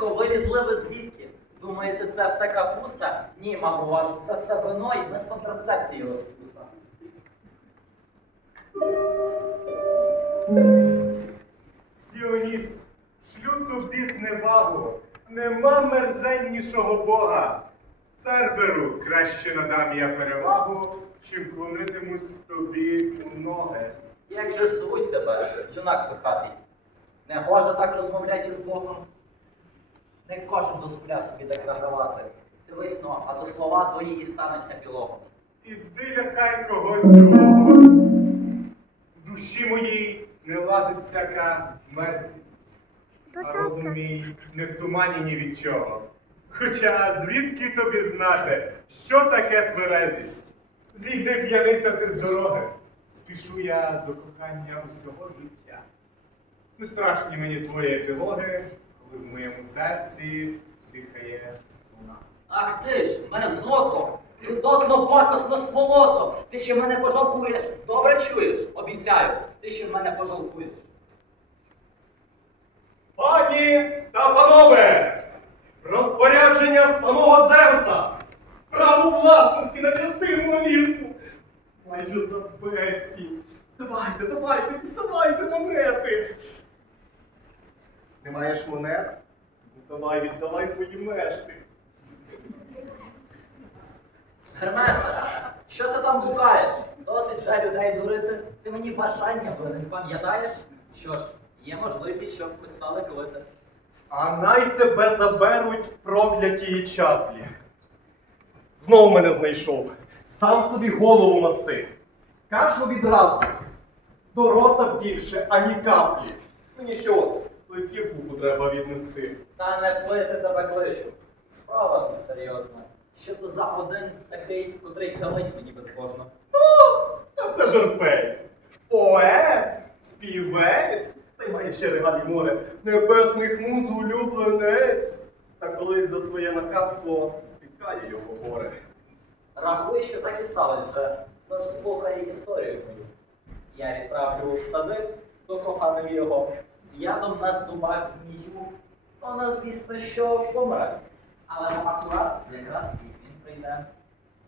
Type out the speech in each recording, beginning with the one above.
швидко вилізли ви звідки? Думаєте, це все капуста? Ні, маму вашу, це все вино і без контрацепції розпуста. Діоніс, шлю тобі зневагу, нема мерзеннішого бога. Церберу краще надам я перевагу, чим клонитимусь тобі у ноги. Як же ж звуть тебе, юнак пихатий? Не гоже так розмовляти з Богом. Не кожен дозволяв собі так загравати. Дивись но, а то слова твої і стануть епілогом. Іди лякай когось другого. В душі моїй не лазить всяка мерзість. А розум мій не в тумані ні від чого. Хоча звідки тобі знати, що таке тверезість? Зійди п'яниця ти з дороги. Спішу я до кохання усього життя. Не страшні мені твої епілоги, коли в моєму серці дихає вона. Ах ти ж, мерзоко, чудотно пакосно сволото. Ти ще мене пожалкуєш. Добре чуєш? Обіцяю, ти ще мене пожалкуєш. Пані та панове! Розпорядження самого Зевса! Право власності на частину налівку! Майже за безцінь! Давайте, давайте, діставайте монети! Не маєш монет? Ну, Давай, віддавай свої мешти! Гермесе, що ти там блукаєш? Досить вже людей дурити. Ти мені бажання винен пам'ятаєш? Що ж, є можливість, щоб ми стали квити. А най тебе заберуть прокляті чаплі. Знов мене знайшов. Сам собі голову масти. Кажу відразу. До рота більше, ані каплі. Мені що, листів пуху треба віднести. Та не пити тебе кличу. Справа тут серйозна. Що то за один такий, котрий хамить мені безбожно. Та це жорпей. Поет, співець, та й має ще регалій море. Небесних муз улюбленець. Та колись за своє нахабство спікає його горе. Рахуй, що так і сталося. Тож слухай історію мою. Я відправлю в сади до коханої його з ядом на зубах змію. Вона, звісно, що помре. Але акурат якраз і він прийде.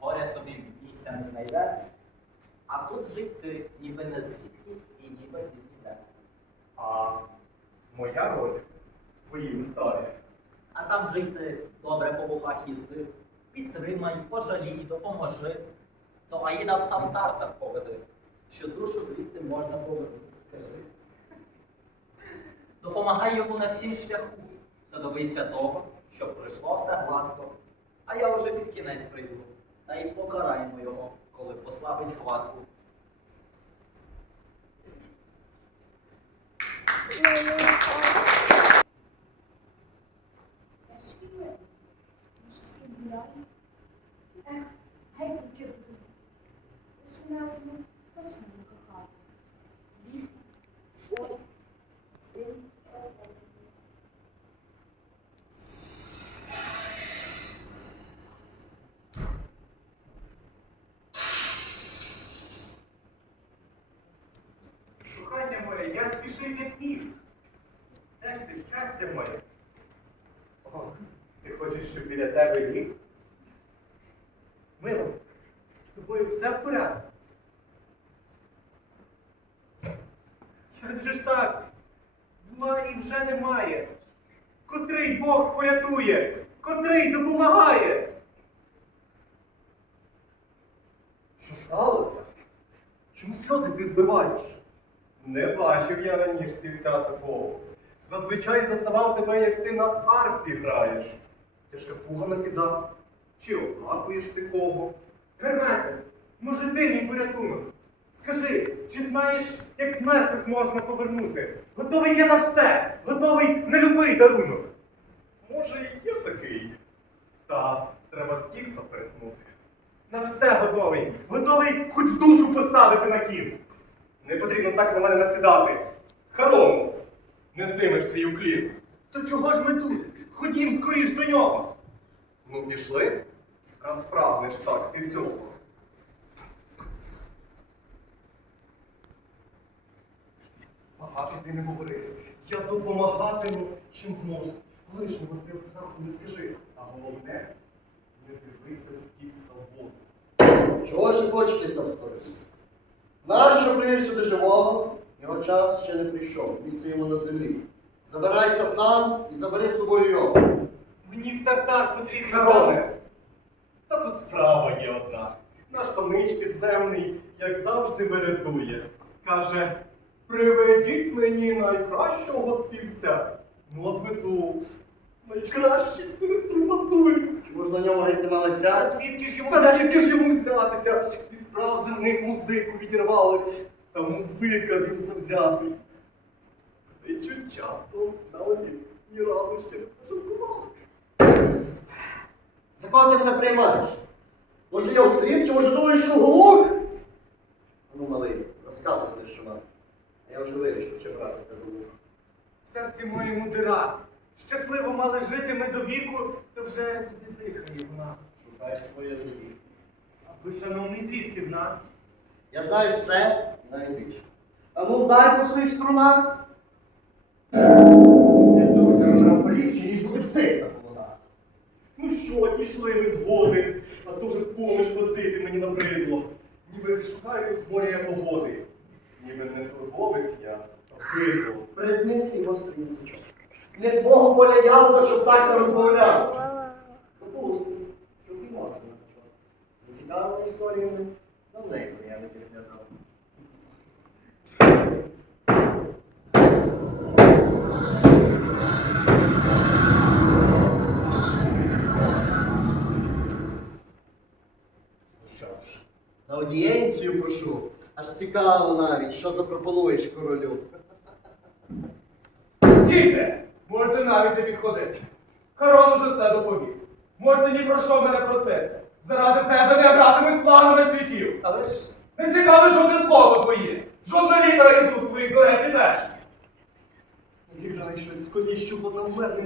Горя собі місця не знайде. А тут жить ти ніби не звідки і ніби із ніде. А моя роль в твоїй виставі. А там жити добре по вухах їзди. Підтримай, пожалій, допоможи. То Аїда в сам тартар поведи, що душу звідти можна повернути. Скажи. Допомагай йому на всім шляху, та добийся того, щоб пройшло все гладко. А я вже під кінець прийду, та й покараємо його, коли послабить хватку. Та Я спішив як міг. Де ж ти щастя моє? О, ти хочеш, щоб біля тебе ліг? Мило, з тобою все в порядку? Як же ж так? Була і вже немає. Котрий Бог порятує, котрий допомагає. Що сталося? Чому сльози ти збиваєш? Не бачив я раніше співця такого. Зазвичай заставав тебе, як ти на арфі граєш. Тяжка пуга насіда. Чи оплакуєш ти кого? Гермесе, може ти мій порятунок? Скажи, чи знаєш, як з мертвих можна повернути? Готовий я на все, готовий на любий дарунок. Може, і є такий. Та треба стікса перетнути. На все готовий. Готовий хоч душу поставити на кін. Не потрібно так на мене насідати. Харому, не здимеш свій уклін. То чого ж ми тут? Ходім скоріш до нього. Ну, пішли. Раз прагнеш так ти цього. Багато ти не говори. Я допомагатиму, чим зможу. лишнього ти правду не скажи. А головне, не дивися з-під свободу. Чого ж хочетесь там стороні? Привів сюди живого? Його час ще не прийшов. Місце йому на землі. Забирайся сам і забери з собою його. Мені в тартар потрібно. Хероне! Та тут справа є одна. Наш панич підземний, як завжди, вередує. Каже, приведіть мені найкращого співця. Ну, от веду. Найкращий серед трубадурів. Чому ж на ньому геть нема Та лиця? звідки ж йому Та звідки ж йому взятися? Від справ земних музику відірвали. Та музика він завзятий. Чуть часто на ні разу ще не пожалкував. За кого ти мене приймаєш? Може я осліп, чи може думаєш, що глух? Ну, малий, розказуй все, що маєш. А я вже вирішив, чи брати це глух. В серці моєму дира. Щасливо мали жити ми до віку, то вже не дихає вона. Шукаєш своє релігію. А ви, шановний, звідки знаєш? Я знаю все і навіть більше. А ну вдай по своїх струнах. Друзі вже поліпші, ніж бути в цих на колонах. Ну що, дійшли ми згоди, а то вже поміж ходити мені набридло. Ніби шукаю з моря я погоди. Ніби не торговець я, а бидло. Передни свій гострий язичок. Не твого поля ягода, щоб так не розмовляв. Допустим, щоб і моцно навчав. Зацікавлений історіями, давненько я не підглядав. Аудієнцію прошу. Аж цікаво навіть, що запропонуєш королю. Стійте! Можете навіть не підходити. Корон уже все доповів. Можете ні про що мене просити. Заради тебе не гратиме з планами світів. Але ж Не цікаве жодне слово твоє. Жодна літера із уст твоїх, до речі, теж. зіграй щось з колі, що позамерне,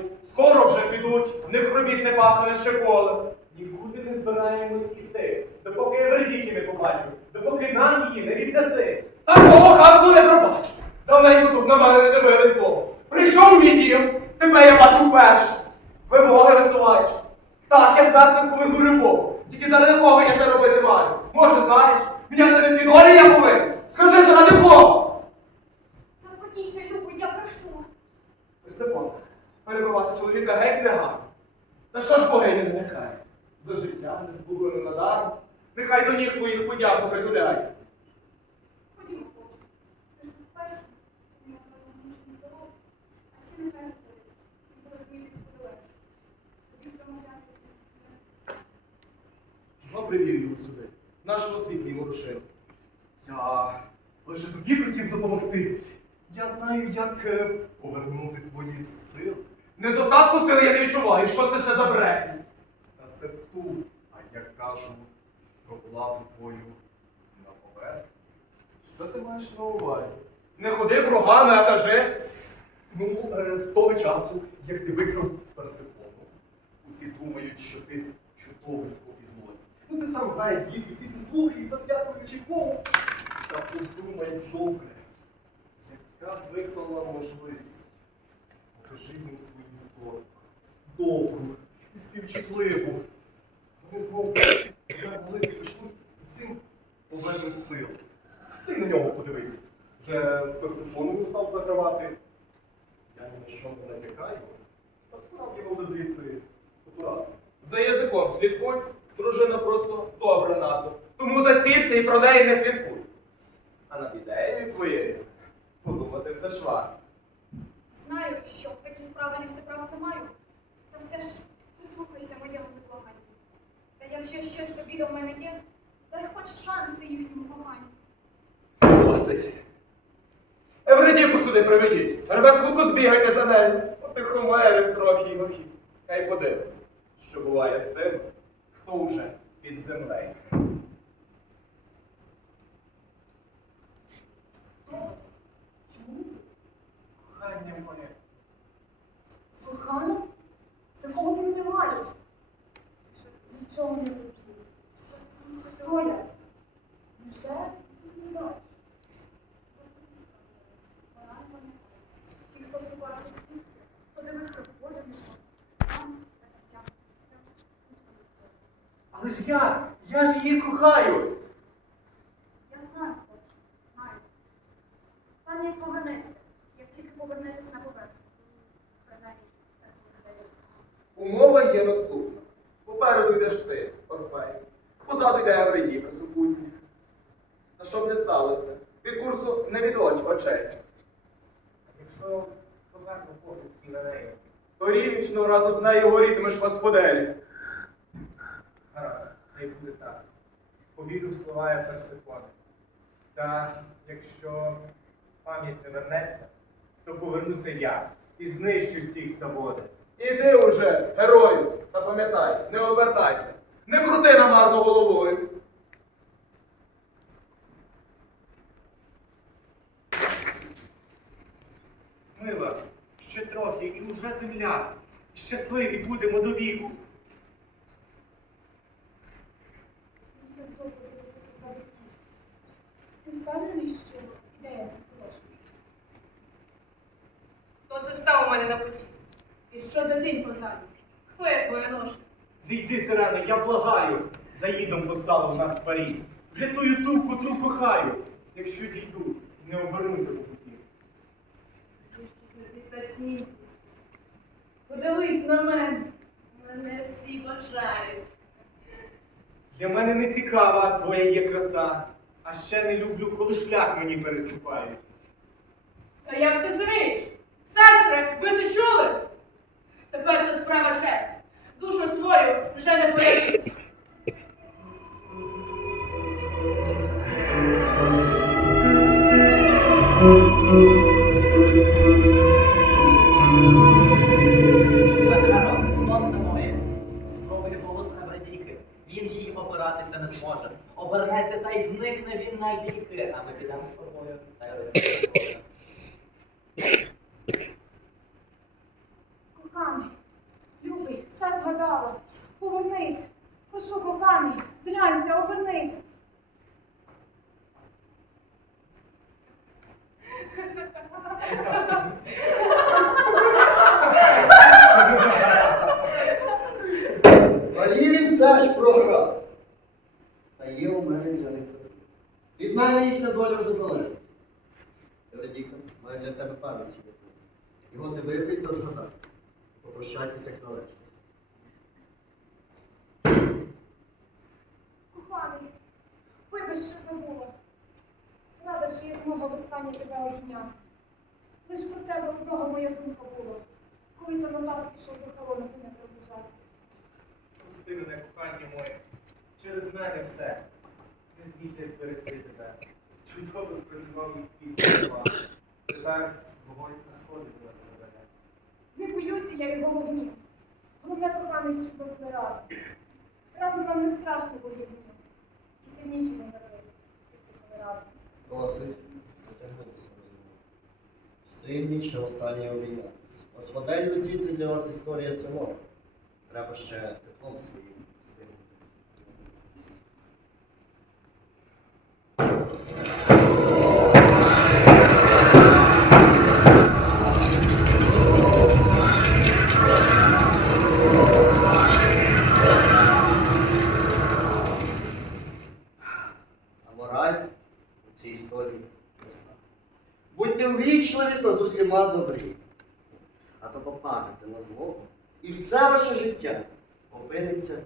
тікають, скоро вже підуть, них робіт не пахне ще коле. Нікуди не збираємось іти, допоки Евредіки не побачу, допоки нам її не віддаси. Такого хасу не пробачу. Давненько тут на мене не дивились зло. Прийшов мій дім, тебе я бачу вперше. Вимоги висуваєш. Так, я з мертвих поверну любов. Тільки заради кого я це робити маю? Може, знаєш, міняти не долі я повинен. Скажи, заради кого? Заспокійся, Любо, я прошу. Персифона, перебивати чоловіка геть не гарно. Та що ж богиня не нехай? За життя не збуглене надаром. Нехай до ніг твоїх подяку притуляє. Ходімо, хлопче. Ти ж вперше. Напевно змушені здоров'я. А ці нехай не ходять. І порозумітись буде легше. Тобі ж громадяни. Чого привів його сюди? Нашого світлі ворушив. Я лише тобі хотів допомогти. Я знаю, як е, повернути твої сили. Недостатку сили я не відчуваю. Що це ще за брехня? Та це тут, а я кажу про владу твою на поверхні. Що ти маєш на увазі? Не ходи кругами, а кажи. Ну, е, з того часу, як ти викрав Персифону, усі думають, що ти чудовисько і злодій. Ну ти сам знаєш, звідки всі ці слухи і завдякуючи кому. Та подумай добре, яка випала можливість. Покажи їм свою сторону. Добру і співчутливу. Вони знову великі почнуть і цим повернуть силу. Ти на нього подивись. Вже з Персифоною став загравати. Я ні на що не натякаю. Та вправ його вже звідси акуратно. За язиком слідкуй, дружина просто добра надто. Тому заціпся і про неї не пліткуй. А над ідеєю твоєю подумати ж знаю, що в такі справи лізти прав не маю. Та все ж прислухайся моєму неплаганню. Та якщо щось тобі до мене є, дай хоч шанс на їхньому коханню. Досить. Евредіку сюди приведіть. Хутко збігайте за нею. Отихомерим трохи його хід. Хай подивиться, що буває з тим, хто уже під землею. Чому ти? Кохання моє. Кохана? За кого ти мене маєш? За чого не розумію? Хто я? Невже ти не знаєш? Вона не пам'ятає. Ті, хто спілкувався з кимось, хто дивився воду в нього, там та в сітях. Хутко забули. Але ж я, я ж її кохаю. Я знаю, хочу, знаю. Пам'ять повернеться, як тільки повернетесь на поверхню. Принаймні, так мені здається. Умова є наступна. Попереду йдеш ти, Орфей. Позаду йде Евредіка, супутник. Та щоб не сталося, від курсу не відводь очей. Якщо поверну погляд свій на неї, То річно разом з нею горітимеш в Асфоделі. гаразд, хай буде так. Повірю в слова я Персифони. Та якщо пам'ять не вернеться, то повернуся я і знищу стік заводи. Іди уже, герою, та пам'ятай, не обертайся. Не крути намарно головою. Мила, ще трохи і уже земля. Щасливі будемо до віку. Мені так довго дивитися за життя. Ти впевнений, що ідея ця хороша? Хто це став у мене на путі? І що за тінь позаду? Хто є твоя ножка? Зійди, сирено, я благаю. Заїдом постало в нас парі. Врятую ту, котру кохаю. Якщо дійду, не обернуся по путі. Подивись на мене. Мене всі бажають. Для мене не цікава твоя є краса. А ще не люблю, коли шлях мені переступають. Та як ти зумієш? Сестри, ви це чули? Тепер це справа честь. Душу свою вже не поїдеш. Венеро, Він їй опиратися не зможе. Обернеться та й зникне він навіки, а ми підемо з тобою та й розстрілимо. Коханий, любий, все згадала. Повернись. Прошу, коханий, зглянься, обернись. Рівень все ж програв. Та є у мене для них. Від мене їхня доля вже залежить. Евредіка, маю для тебе пам'ять. Його ти випий та згадай. Попрощайтеся як належить. Коханий, вибач, що забула. Рада, що я змогла востаннє тебе обійняти. Лиш про тебе одного моя думка була, коли ти на нас пішов до колони мене приближати. Кохання моє, через мене все. Не зміг я зберегти тебе. Чудово спрацював і слова. Тепер вогонь на сходи до нас себе. Не боюся я його вогнів. Головне коханий, щоб ми були разом. Разом нам не страшно вогнів. І сильніші ми рази, як ми були разом. Досить. Затягнулися розмови. Встигніть останнє обійнятися. Осводель летіти для вас історія норма. Треба ще теплом своїм. А мораль у цій історії проста. Будьте ввічливі та з усіма добрі. А то попадете на зло, і все ваше життя опиниться